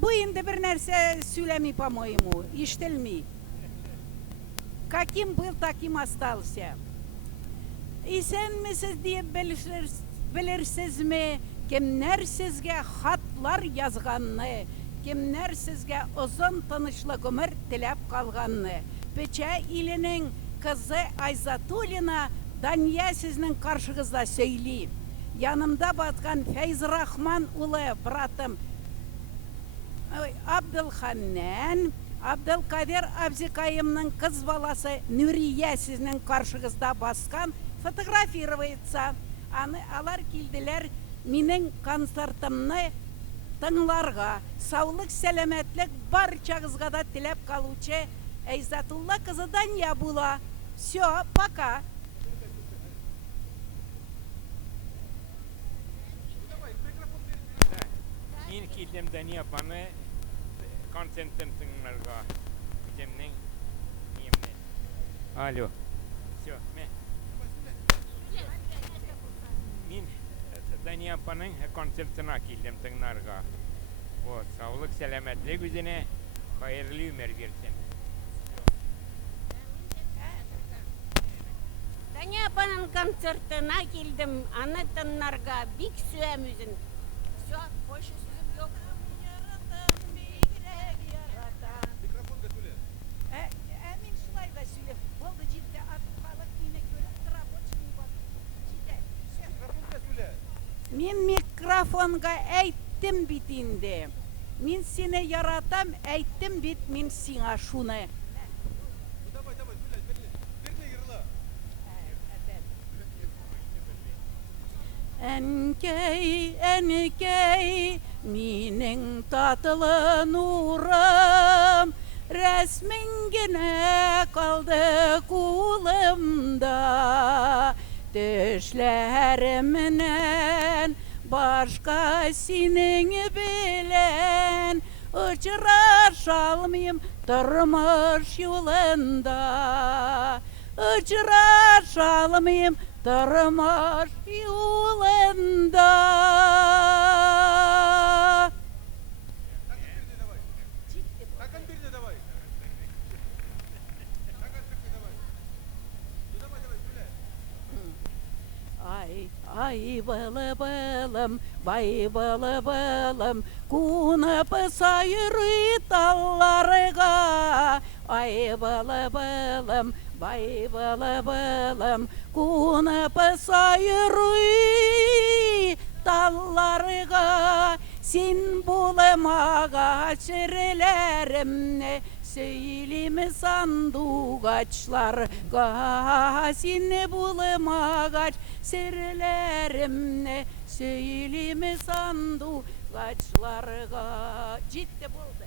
Bu indi bir нәрсе söylemi, по-моему, iştilmi. Каким был, таким остался. Исәнмесез диеп белерсезме, кемнәр сезгә хатлар язганны, кемнәр сезгә озын тынычлы гомер теләп калганны. Печә иленең кызы Айзатуллина Дания сезнең каршыгызда сөйли. Янымда баткан Фәйзрахман улы братым Абдылханнан, Абдылкадир абзикаемның кыз баласы Нурия сезнең каршыгызда баскан, фотографировается. Алар килделәр минең концертымны тыңларга. Саулык, сәламәтлек барчагызга да теләп калучы Айзатулла кызы Дания була. Все, пока. Мин килдем Дания апаны концертын тыңларга. Үземнең иемне. Алло. Все, мин Дания апаның концертына килдем тыңларга. Вот, саулык, сәламәтлек үзенә, хәерле өмер бирсен. Дания апаның концертына килдем, аны тыңларга бик сөям үзен. Все, больше сүзем yok. Микрофонга сөйле. Мин шулай да сөйлеп, болды җитте, халық мине көреп тора, больше не бар. Җитте. Микрофонга сөйле. Мин микрофонга әйттем бит инде. Мин сине яратам, әйттем бит мин сиңа шуны. Ну давай, сөйле. Верни ерла. Әнкәй, минең татлы нурым, рәсмең генә калды кулымда. Төшләремнән башка синең белән очраша алмыйм тормыш юлында. Очраша алмыйм тормыш юлында. Стакан берди давай. Стакан берди давай. Ну давай, сөйле. Ай, былым, бай былым, кунып сайрый талларга. Ай, былым, бай былым, кунып сайрый талларга. Син булмага ширләремне сөйлиме сандугачларга. Син булмагач серләремне сөйлиме сандугачларга. Җитте булды.